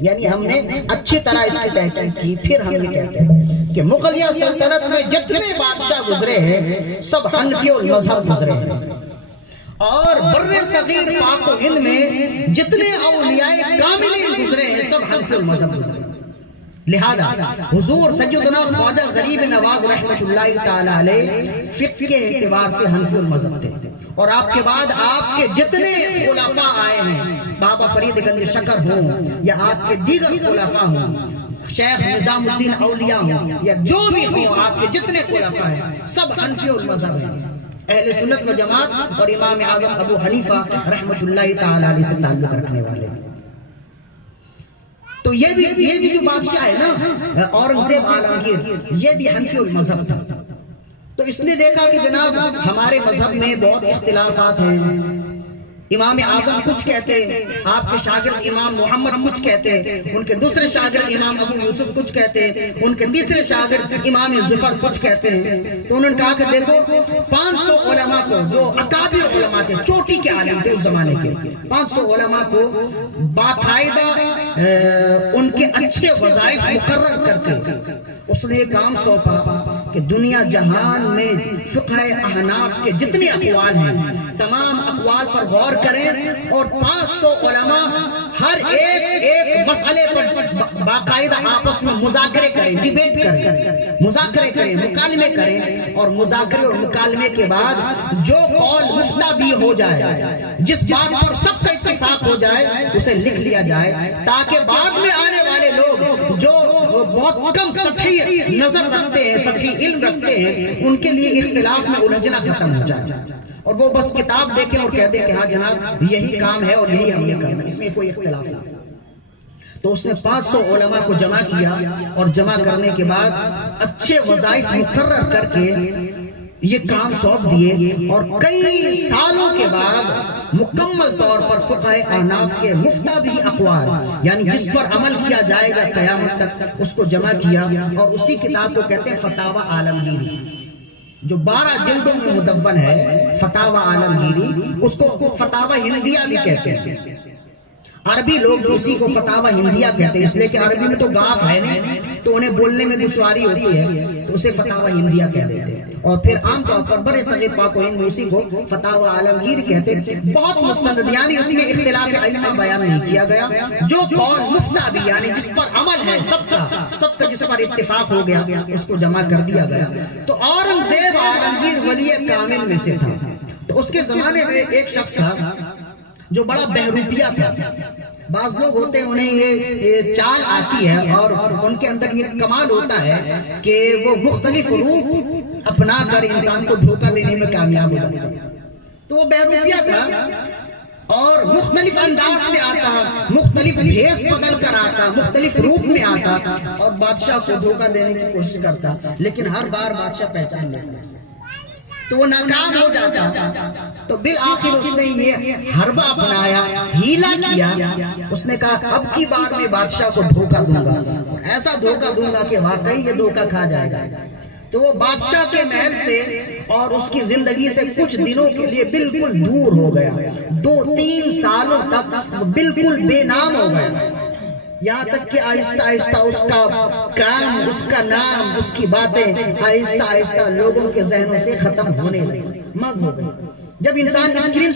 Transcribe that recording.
یعنی ہم نے اچھی طرح اس کی تحقیق کی، پھر ہم یہ کہتے ہیں کہ مغلیہ سلطنت میں جتنے بادشاہ گزرے ہیں سب حنفی المذہب گزرے ہیں، اور بر صغیر پاک و ہند میں جتنے اولیاء کاملین گزرے ہیں سب حنفی المذہب گزرے ہیں۔ لہذا حضور سیدنا خواجہ غریب نواز رحمت اللہ تعالی علیہ فقہ کے اعتبار سے حنفی المذہب تھے، اور آپ کے بعد آپ کے جتنے خلفاء آئے ہیں، بابا فرید گنج شکر ہوں یا آپ کے دیگر خلفاء ہوں، شیخ نظام الدین اولیاء ہوں یا جو بھی ہوں، آپ کے جتنے خلفاء ہیں سب حنفی المذہب ہیں، اہل سنت و جماعت اور امام اعظم ابو حنیفہ رحمت اللہ تعالی علیہ سے تعلق رکھنے والے ہیں۔ تو یہ بھی جو بادشاہ ہے نا اورنگزیب عالمگیر، یہ بھی حنفی المذہب تھا۔ تو اس نے دیکھا کہ جناب ہمارے مذہب میں بہت اختلافات ہیں، امام اعظم کچھ کہتے ہیں، آپ کے شاگرد امام محمد کچھ کہتے ہیں، ان کے دوسرے شاگرد امام ابو یوسف کچھ کہتے ہیں، ان کے تیسرے شاگرد امام ظفر کچھ کہتے ہیں۔ تو انہوں نے کہا کہ دیکھو 500 علماء کو، جو اکابر علماء تھے، چوٹی کے عالم تھے اس زمانے کے، 500 علماء کو باقاعدہ ان کے اچھے وظائف مقرر کرتے اس نے کام سونپا کہ دنیا جہان میں فقہ احناف کے جتنے اقوال ہیں تمام اقوال پر غور کریں، اور 500 علماء ہر ایک مسئلے پر باقاعدہ آپس میں مذاکرے کریں، ڈیبیٹ کریں، مذاکرے کریں، مکالمے کریں، اور مذاکرے اور مکالمے کے بعد جو قول مفتہ بھی ہو جائے، جس بات پر سب کا اتفاق ہو جائے، اسے لکھ لیا جائے، تاکہ بعد میں آنے والے لوگ جو بہت کم سطحی نظر رکھتے ہیں، سطحی علم رکھتے ہیں، ان کے لیے اختلاف میں الجھنا ختم ہو جائے، اور وہ بس کتاب دیکھیں اور کہہ دیں کہ ہاں جناب یہی کام ہے اور یہی ہم یہ کرنا ہے، اس میں کوئی اختلاف نہیں۔ تو اس نے 500 علماء کو جمع کیا، اور جمع کرنے کے بعد اچھے وظائف مقرر کر کے یہ کام سونپ دیے، اور کئی سالوں کے بعد مکمل طور پر فقہ احناف کے مفتہ اقوال، یعنی جس پر عمل کیا جائے گا قیامت تک، اس کو جمع کیا، اور اسی کتاب کو کہتے ہیں فتاوی عالمگیری، جو 12 جلدوں میں مدون ہے، فتاوی عالمگیری، اس کو فتاوی ہندیہ بھی کہتے ہیں۔ عربی لوگ اسی کو فتاوی ہندیہ کہتے ہیں، اس لیے کہ عربی میں تو گاف ہے نہیں، تو انہیں بولنے میں دشواری ہوتی ہے، تو اسے فتاوی ہندیہ کہہ دیتے ہیں، اور پھر عام طور پر بر صغیر پاک و ہند میں اسی کو فتاوی عالمگیر کہتے ہیں۔ بہت مستند، یعنی اس میں اختلاف ائمہ بیان نہیں کیا گیا، جو قول مفتہ بھی، یعنی جس پر عمل ہے سب کا جس پر اتفاق ہو گیا، اس کو جمع کر دیا گیا۔ تو اورنگزیب عالمگیر ولی کامل میں سے تھا۔ تو اس کے زمانے میں ایک شخص تھا جو بڑا بہروپیہ تھا۔ بعض لوگ ہوتے ہیں انہیں یہ چال آتی ہے، اور ان کے اندر یہ کمال ہوتا ہے کہ وہ مختلف روپ اپنا کر انسان کو دھوکہ دینے میں کامیاب ہو جاتا ہے۔ تو وہ بہروپیہ تھا، اور مختلف انداز سے آتا، مختلف بھیس بدل کر آتا، مختلف روپ میں آتا، اور بادشاہ کو دھوکہ دینے کی کوشش کرتا، لیکن ہر بار بادشاہ پہچان لیتا، تو وہ ناکام ہو جاتا۔ تو بالآخر اس نے یہ حربہ اپنایا، ہیلا کیا، اس نے کہا اب کی بار میں بادشاہ کو دھوکہ دوں گا، ایسا دھوکہ دوں گا کہ واقعی یہ دھوکہ کھا جائے گا۔ تو وہ بادشاہ کے محل سے اور اس کی زندگی سے کچھ دنوں کے لیے بالکل دور ہو گیا، 2-3 سالوں تک بالکل بے نام ہو گیا، یہاں تک کہ آہستہ آہستہ اس کا کام، اس کا نام، اس کی باتیں آہستہ آہستہ لوگوں کے ذہنوں سے ختم ہونے لگی، مغ ہو گئی۔ جب انسان اسکرین